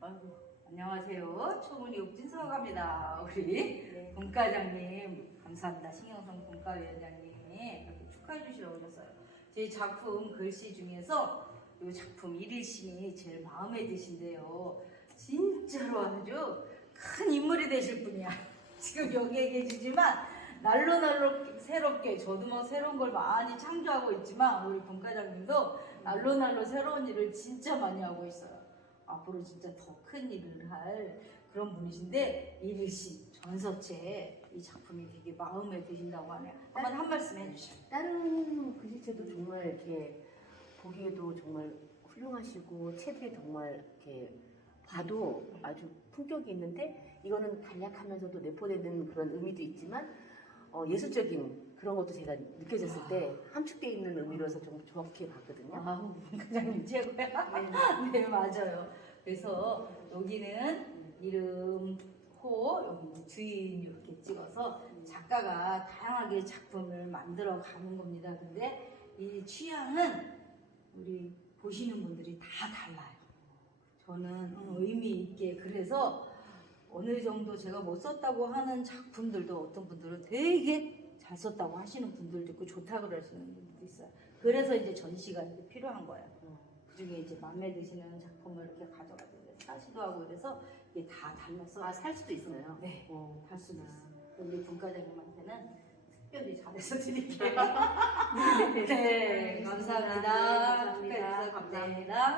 아이고, 안녕하세요. 초문이 옥진서갑니다. 우리 분과장님 감사합니다. 신영성 분과위원장님이 이렇게 축하해 주시라고 오셨어요. 제 작품 글씨 중에서 이 작품 일일신이 제일 마음에 드신데요. 진짜로 아주 큰 인물이 되실 분이야. 지금 여기에 계시지만 날로 날로 새롭게 저도 뭐 새로운 걸 많이 창조하고 있지만 우리 분과장님도 날로 날로 새로운 일을 진짜 많이 하고 있어요. 앞으로 진짜 더 큰 일을 할 그런 분이신데 이일신 전서체 이 작품이 되게 마음에 드신다고 하네요. 한번 한 말씀 해주시죠. 다른 글씨체도 정말 이렇게 보기에도 정말 훌륭하시고 책이 정말 이렇게 봐도 아주 품격이 있는데 이거는 간략하면서도 내포되는 그런 의미도 있지만 어, 예술적인 그런 것도 제가 느껴졌을 때 함축되어 있는 의미로서 좀 좋게 봤거든요. 아우 분과장님 최고야. 네 맞아요. 그래서 여기는 이름 호 여기 주인 이렇게 찍어서 작가가 다양하게 작품을 만들어 가는 겁니다. 근데 이 취향은 우리 보시는 분들이 다 달라요. 저는 의미 있게 그래서 어느 정도 제가 못 썼다고 하는 작품들도 어떤 분들은 되게 잘 썼다고 하시는 분들도 있고 좋다고 그러시는 분들도 있어요. 그래서 이제 전시가 이제 필요한 거예요. 그 중에 이제 마음에 드시는 작품을 이렇게 가져가서 이제 사시도 하고 그래서 이게 다 달라서 아, 살 수도 있어요. 네. 어, 할 수도 있어요. 우리 분과장님한테는 특별히 잘해서 드릴게요. 네, 감사합니다. 감사합니다. 축하해 주셔서 감사합니다.